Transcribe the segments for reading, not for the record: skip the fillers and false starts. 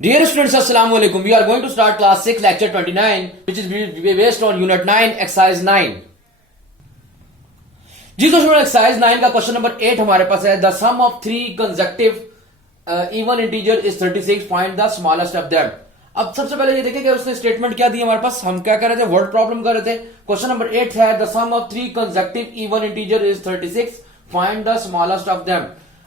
Dear students, Assalamu alaikum. We are going to start class 6, lecture 29, which is based on unit 9, exercise 9. जी दोस्तों, exercise 9 का question number 8 हमारे पास है. The sum of 3 consecutive even integer is 36. Find the smallest of them. अब सबसे पहले ये देखिए कि उसने स्टेटमेंट क्या दी हमारे पास. हम क्या कर रहे थे, वर्ड प्रॉब्लम कर रहे थे. क्वेश्चन नंबर 8 है the sum of 3 consecutive even integer is 36. Find the smallest of them.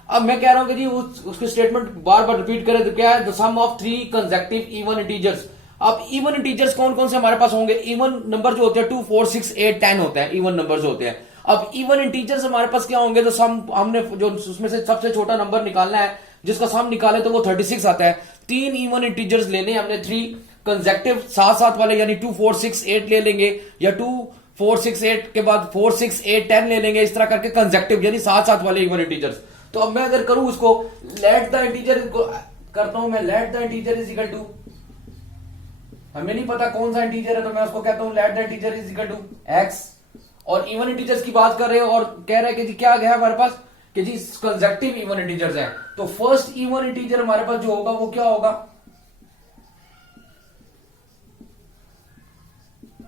अब मैं कह रहा हूं कि जी उसकी स्टेटमेंट बार बार रिपीट करें तो क्या है, the sum of 3 consecutive even integers. अब इवन इंटीजर्स कौन कौन से हमारे पास होंगे. इवन नंबर जो होते हैं 2, 4, 6, 8, 10 होते हैं इवन नंबर जो होते हैं. अब इवन इंटीजर्स हमारे पास क्या होंगे, तो सम हमने जो उसमें से सबसे छोटा नंबर निकालना है, जिसका सम निकाले तो वो 36 आता है. 3 इवन इंटीजर्स लेने हमने 3 कंसेक्टिव साथ साथ वाले, यानी 2, 4, 6, 8 ले लेंगे, या 2, 4, 6, 8 के बाद 4, 6, 8, 10 ले लेंगे. इस तरह करके कंसेक्टिव यानी साथ साथ वाले इवन इंटीजर्स. तो अब मैं अगर करूं उसको लेट द इंटीजर करता हूं, मैं let the integer is equal to, हमें नहीं पता कौन सा इंटीजर है, तो मैं उसको कहता हूं let the integer is equal to X. और इवन इंटीजर्स की बात कर रहे हैं और कह रहे हैं कि जी क्या है हमारे पास कि जी कंसेक्टिव इवन इंटीजर्स है. तो फर्स्ट इवन इंटीजर हमारे पास जो होगा वो क्या होगा,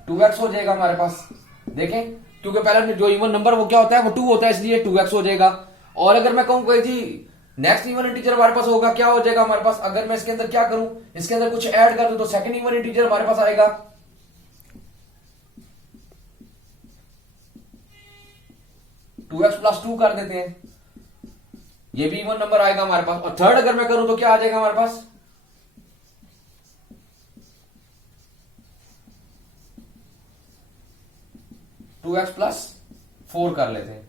2x हो जाएगा हमारे पास. देखें, क्योंकि पहले जो इवन नंबर वो क्या होता है, वो 2 होता है, इसलिए 2x हो जाएगा. और अगर मैं कहूं कि जी नेक्स्ट इवन इंटीजर हमारे पास होगा, क्या हो जाएगा हमारे पास, अगर मैं इसके अंदर क्या करूं, इसके अंदर कुछ ऐड कर दूं तो सेकंड इवन इंटीजर हमारे पास आएगा 2x+2 कर देते हैं, ये भी इवन नंबर आएगा हमारे पास. और थर्ड अगर मैं करूं तो क्या आ जाएगा हमारे पास, टू एक्स प्लस 4 कर लेते हैं.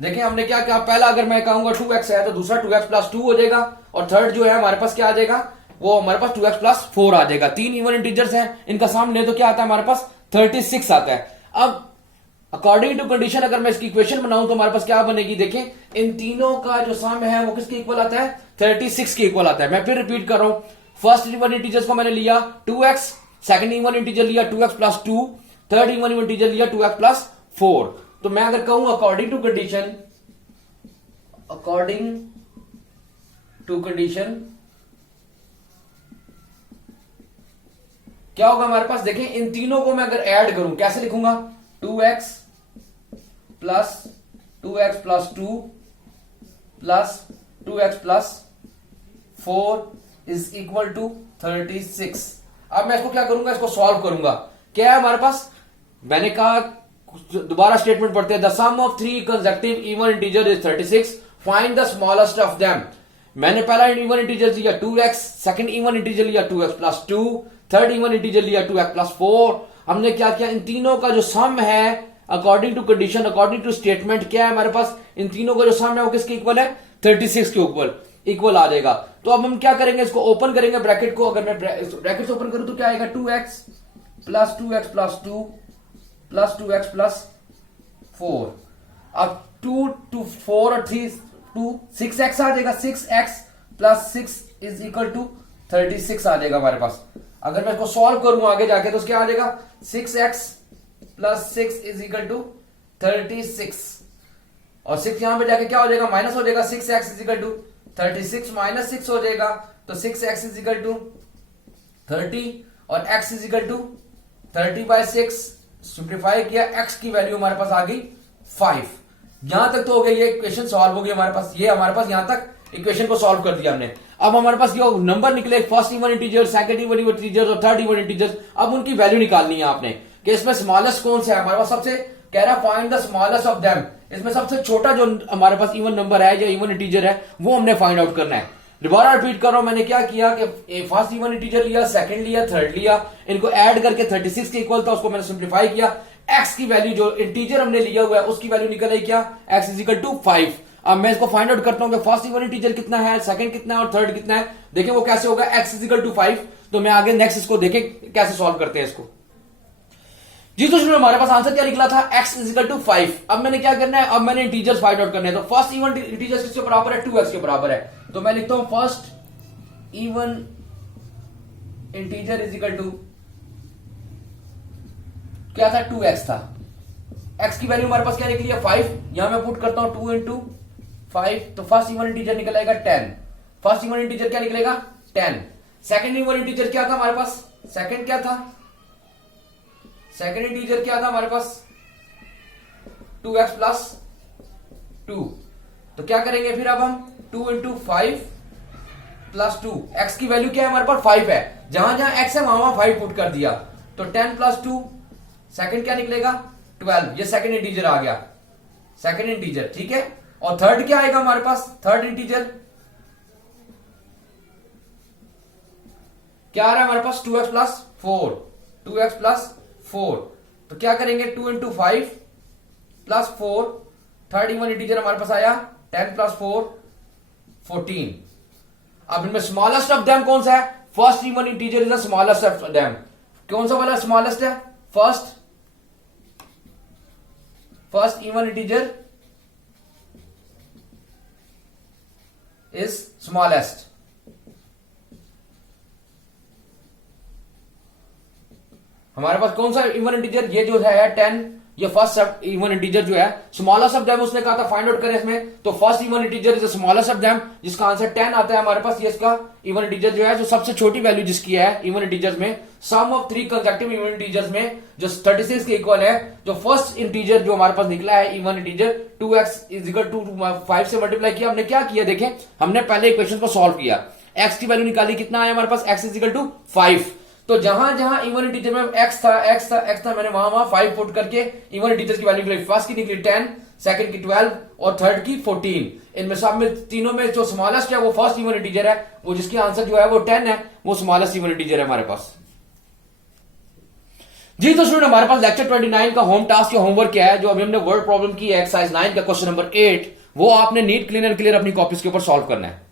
देखिए हमने क्या क्या, पहला अगर मैं कहूंगा 2x है तो दूसरा 2x+2 हो जाएगा, और थर्ड जो है हमारे पास क्या आ जाएगा, वो हमारे पास 2x+4 आ जाएगा. 3 इवन इंटीजर्स हैं, इनका सम ले तो क्या आता है हमारे पास 36 आता है. अब अकॉर्डिंग टू कंडीशन अगर मैं इसकी इक्वेशन बनाऊं तो हमारे पास क्या बनेगी, देखें इन तीनों का जो सम है वो किसके इक्वल आता है, 36 के इक्वल आता है. मैं फिर रिपीट कर रहा हूं, फर्स्ट इवन इंटीजर्स को मैंने लिया 2x, सेकंड इवन इंटीजर लिया 2x+2, थर्ड इवन इंटीजर लिया 2x+4. तो मैं अगर कहूं अकॉर्डिंग टू कंडीशन क्या होगा हमारे पास. देखें इन तीनों को मैं अगर ऐड करूं कैसे लिखूंगा, 2x plus 2x+2 plus 2x+4 is equal to 36. अब मैं इसको क्या करूंगा, इसको सॉल्व करूंगा. क्या है हमारे पास, मैंने कहा दोबारा स्टेटमेंट पढ़ते हैं, the sum of 3 consecutive even integer is 36. Find the smallest of them. मैंने पहला इवन इंटीजर लिया 2x, सेकंड इवन इंटीजर लिया 2x+2, थर्ड इवन इंटीजर लिया 2x+4. हमने क्या किया, इन तीनों का जो सम है according to condition, according to statement क्या है हमारे पास, इन तीनों का जो सम है वो किसके इक्वल है, 36 के इक्वल आ जाएगा. तो अब हम क्या करेंगे, इसको ओपन करेंगे ब्रैकेट को. अगर मैं ब्रैकेट ओपन करूं तो क्या आएगा, 2x plus 2x+2 plus 2x+4. अब 2 to 4 और 3 2 6x आ जाएगा, 6x plus 6 is equal to 36 आ जाएगा हमारे पास. अगर मैं इसको सॉल्व करूं आगे जाके तो क्या आ जाएगा, 6x plus 6 is equal to 36. और 6 यहां पे जाके क्या हो जाएगा, माइनस हो जाएगा, 6x is equal to 36 minus 6 हो जाएगा, तो 6x इज इक्वल टू 30 और x is equal to 30/6. Simplify किया, x की वैल्यू हमारे पास आ गई 5. यहां तक तो हो गया, ये इक्वेशन सॉल्व हो गई हमारे पास. ये हमारे पास यहां तक इक्वेशन को सॉल्व कर दिया हमने. अब हमारे पास ये नंबर निकले, first even integer, second even integer और थर्ड इवन इंटीजर. अब उनकी वैल्यू निकालनी है आपने कि इसमें स्मॉलेस्ट कौन सा है हमारे पास. सबसे कह रहा find the smallest of them. इसमें सबसे छोटा जो हमारे पास इवन नंबर है या इवन इंटीजर है वो हमने फाइंड आउट करना है. दोबारा रिपीट कर रहा हूं, मैंने क्या किया कि फर्स्ट इवन इंटीजर लिया, सेकंड लिया, थर्ड लिया, इनको ऐड करके 36 के इक्वल था, उसको मैंने सिंप्लीफाई किया. x की वैल्यू जो इंटीजर हमने लिया हुआ है उसकी वैल्यू निकल आई क्या, x इज इक्वल टू 5. अब मैं इसको फाइंड आउट करता हूं कि फर्स्ट इवन इंटीजर कितना है, सेकंड कितना है और थर्ड कितना है. देखिए वो कैसे होगा, x इज इक्वल टू 5. तो मैं आगे नेक्स्ट इसको देखें कैसे सॉल्व करते हैं इसको. जी तो हमारे पास आंसर क्या निकला था, x इज इक्वल टू 5. अब मैंने क्या करना है, अब मैंने इंटीजर्स फाइंड आउट करने हैं. तो फर्स्ट इवन इंटीजर किसके बराबर है, 2x के बराबर है. तो मैं लिखता हूं first even integer is equal to क्या था, 2x था. x की वैल्यू हमारे पास क्या निकली है, 5. यहां मैं पुट करता हूं 2 into 5, तो फर्स्ट इवन इंटीजर निकलेगा 10. फर्स्ट इवन इंटीजर क्या निकलेगा, 10. सेकंड इवन इंटीजर क्या था हमारे पास, सेकंड क्या था, सेकंड इंटीजर क्या था हमारे पास 2x प्लस 2। तो क्या करेंगे फिर अब हम 2 इंटू 5 प्लस 2, x की वैल्यू क्या है हमारे पास 5 है, जहां जहां x है वहां 5 पुट कर दिया, तो 10 प्लस 2, सेकंड क्या निकलेगा 12, ये सेकंड इंटीजर आ गया, सेकंड इंटीजर, ठीक है। और थर्ड क्या आएगा हमारे पास, थर्ड इंटीजर क्या आ रहा है हमारे पास 2x प्लस 4, 2x प्लस 4। तो क्या करेंगे 2 into 5 plus 4, third even integer हमारे पास आया 10 प्लस 4 14। अब इनमें स्मॉलेस्ट ऑफ देम कौन सा है, first even integer is the smallest of them. कौन सा वाला स्मॉलेस्ट है, first even integer is smallest. हमारे पास कौन सा इवन इंटीजर, ये जो है 10, ये फर्स्ट इवन इंटीजर जो है स्मॉलेस्ट ऑफ देम, उसने कहा था फाइंड आउट करें इसमें, तो first even integer is the smallest of them, जिसका आंसर 10 आता है हमारे पास। ये इसका इवन इंटीजर जो है, जो सबसे छोटी वैल्यू जिसकी है इवन इंटीजर्स में, सम ऑफ 3 कंसेक्टिव इवन इंटीजर्स में जो 36 के इक्वल है, जो फर्स्ट इंटीजर जो हमारे पास निकला है even integer 2x is equal to 5 से मल्टीप्लाई किया। हमने क्या किया देखें, हमने पहले इक्वेशन को सॉल्व किया, x की वैल्यू निकाली, कितना आया हमारे पास x इज इक्वल टू 5। तो जहां जहां इवन इंटीजर में x था, मैंने वहां 5 पुट करके इवन इंटीजर की वैल्यू निकली, फर्स्ट की निकली 10, सेकंड की 12 और थर्ड की 14। इनमें सब में तीनों में जो स्मॉलेस्ट है वो फर्स्ट इवन इंटीजर है, वो जिसकी आंसर जो है वो 10 है, वो स्मॉलेस्ट इवन इंटीजर है हमारे पास। जी तो स्टूडेंट, हमारे पास लेक्चर 29 का होम टास्क या होमवर्क क्या है, जो अभी हमने वर्ड प्रॉब्लम की है एक्सरसाइज 9 का क्वेश्चन नंबर 8, वो आपने नीट क्लीन एंड क्लियर अपनी कॉपीज के ऊपर सॉल्व करना है।